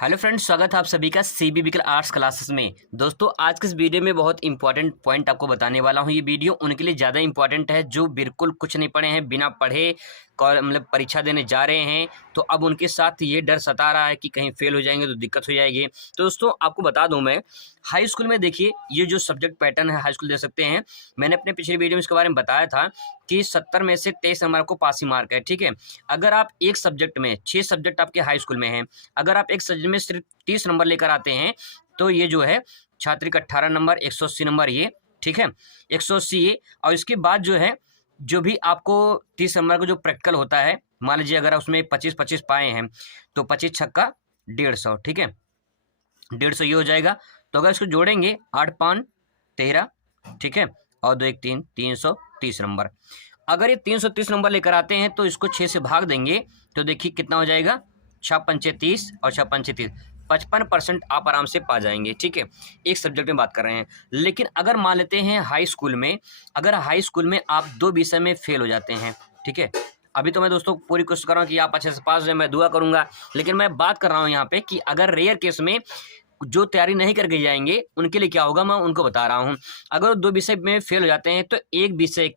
Hello friends, स्वागत है आप सभी का सीबीबीकल आर्ट्स क्लासेस में। दोस्तों, आज के इस वीडियो में बहुत इंपॉर्टेंट पॉइंट आपको बताने वाला हूं। ये वीडियो उनके लिए ज़्यादा इंपॉर्टेंट है जो बिल्कुल कुछ नहीं पढ़े हैं, बिना पढ़े मतलब परीक्षा देने जा रहे हैं। तो अब उनके साथ ये डर सता रहा है कि कहीं फेल हो जाएंगे तो दिक्कत हो जाएगी। तो दोस्तों, आपको बता दूं मैं, हाई स्कूल में देखिए ये जो सब्जेक्ट पैटर्न है हाई स्कूल दे सकते हैं। मैंने अपने पिछले वीडियो में इसके बारे में बताया था कि 70 में से 23 नंबर को पासिंग मार्क है। ठीक है, अगर आप एक सब्जेक्ट में 6 सब्जेक्ट आपके हाई स्कूल में हैं, अगर आप एक सब्जेक्ट में सिर्फ 30 नंबर लेकर आते हैं तो ये जो है छात्र का 18 नंबर, 180 नंबर ये। ठीक है, 180 ये। और इसके बाद जो है जो भी आपको 30 नंबर का जो प्रैक्टिकल होता है, मान लीजिए अगर उसमें 25-25 पाए हैं तो 25 छक्का 150। ठीक है, 150 ये हो जाएगा। तो अगर इसको जोड़ेंगे 8-5 13, ठीक है, और 2 1 3, 330 नंबर। अगर ये 330 नंबर लेकर आते हैं तो इसको 6 से भाग देंगे तो देखिए कितना हो जाएगा, 6 पंचे 30 और 6 पंचे 30, 55% आप आराम से पा जाएंगे। ठीक है, एक सब्जेक्ट में बात कर रहे हैं। लेकिन अगर मान लेते हैं हाई स्कूल में, अगर हाई स्कूल में आप 2 विषय में फेल हो जाते हैं, ठीक है, अभी तो मैं दोस्तों पूरी कोशिश कर रहा हूँ कि आप अच्छे से पास हो जाए, मैं दुआ करूंगा। लेकिन मैं बात कर रहा हूँ यहाँ पे कि अगर रेयर केस में जो तैयारी नहीं करके जाएंगे उनके लिए क्या होगा, मैं उनको बता रहा हूँ। अगर 2 विषय में फेल हो जाते हैं तो एक विषय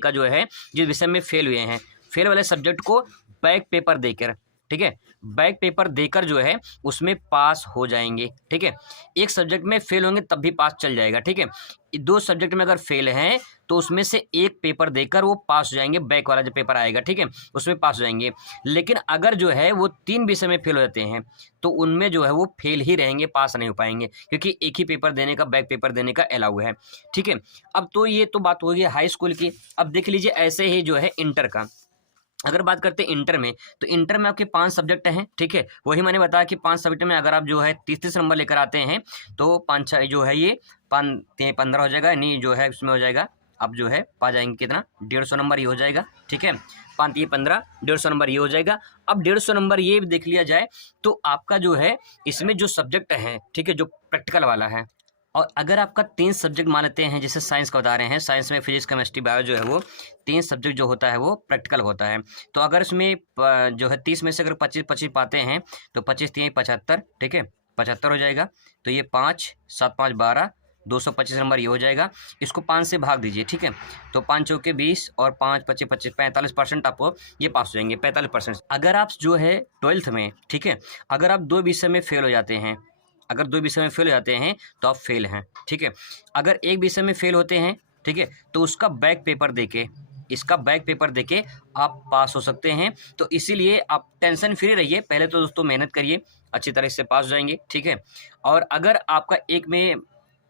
का जो है, जिस विषय में फेल हुए हैं, फेल वाले सब्जेक्ट को बैक पेपर देकर, ठीक है, बैक पेपर देकर जो है उसमें पास हो जाएंगे। ठीक है, एक सब्जेक्ट में फेल होंगे तब भी पास चल जाएगा। ठीक है, 2 सब्जेक्ट में अगर फेल हैं तो उसमें से एक पेपर देकर वो पास हो जाएंगे, बैक वाला जो पेपर आएगा, ठीक है, उसमें पास हो जाएंगे। लेकिन अगर जो है वो 3 विषय में फेल हो जाते हैं तो उनमें जो है वो फेल ही रहेंगे, पास नहीं हो पाएंगे, क्योंकि एक ही पेपर देने का, बैक पेपर देने का अलाउ है। ठीक है, अब तो ये तो बात हो गई हाई स्कूल की। अब देख लीजिए ऐसे ही जो है इंटर का, अगर बात करते हैं इंटर में, तो इंटर में आपके 5 सब्जेक्ट हैं। ठीक है, वही मैंने बताया कि 5 सब्जेक्ट में अगर आप जो है 30-30 नंबर लेकर आते हैं तो 5 6 जो है ये 15 हो जाएगा, यानी जो है इसमें हो जाएगा, आप जो है पा जाएंगे कितना, 150 नंबर ये हो जाएगा। ठीक है, 5 ये 15, 150 नंबर ये हो जाएगा। अब 150 नंबर ये देख लिया जाए तो आपका जो है इसमें जो सब्जेक्ट है, ठीक है, जो प्रैक्टिकल वाला है, और अगर आपका 3 सब्जेक्ट मान लेते हैं, जैसे साइंस का बता रहे हैं, साइंस में फिजिक्स केमिस्ट्री बायो जो है वो 3 सब्जेक्ट जो होता है वो प्रैक्टिकल होता है। तो अगर इसमें जो है 30 में से अगर 25-25 पाते हैं तो 25 3 75, ठीक है, 75 हो जाएगा। तो ये 5 7 5 12, 225 नंबर ये हो जाएगा। इसको 5 से भाग दीजिए। ठीक है, तो 5 चौके 20 और 5 25 25, 45% आपको ये पास हो जाएंगे, 45%। अगर आप जो है 12th में, ठीक है, अगर आप 2 विषय में फेल हो जाते हैं, अगर 2 विषय में फेल हो जाते हैं तो आप फेल हैं। ठीक है, अगर एक विषय में फेल होते हैं, ठीक है, तो उसका बैक पेपर देके, इसका बैक पेपर देके आप पास हो सकते हैं। तो इसीलिए आप टेंशन फ्री रहिए, पहले तो दोस्तों मेहनत करिए, अच्छी तरह से पास हो जाएंगे। ठीक है, और अगर आपका एक में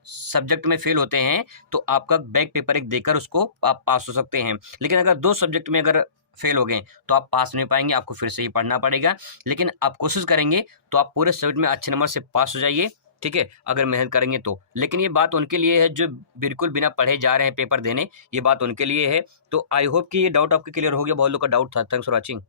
सब्जेक्ट में फेल होते हैं तो आपका बैक पेपर एक देकर उसको आप पास हो सकते हैं। लेकिन अगर 2 सब्जेक्ट में अगर फेल हो गए तो आप पास नहीं पाएंगे, आपको फिर से ही पढ़ना पड़ेगा। लेकिन आप कोशिश करेंगे तो आप पूरे सब्जेक्ट में अच्छे नंबर से पास हो जाइए। ठीक है, अगर मेहनत करेंगे तो। लेकिन ये बात उनके लिए है जो बिल्कुल बिना पढ़े जा रहे हैं पेपर देने, ये बात उनके लिए है। तो आई होप कि ये डाउट आपके क्लियर हो गया। बहुत लोग का डाउट था। Thanks for watching.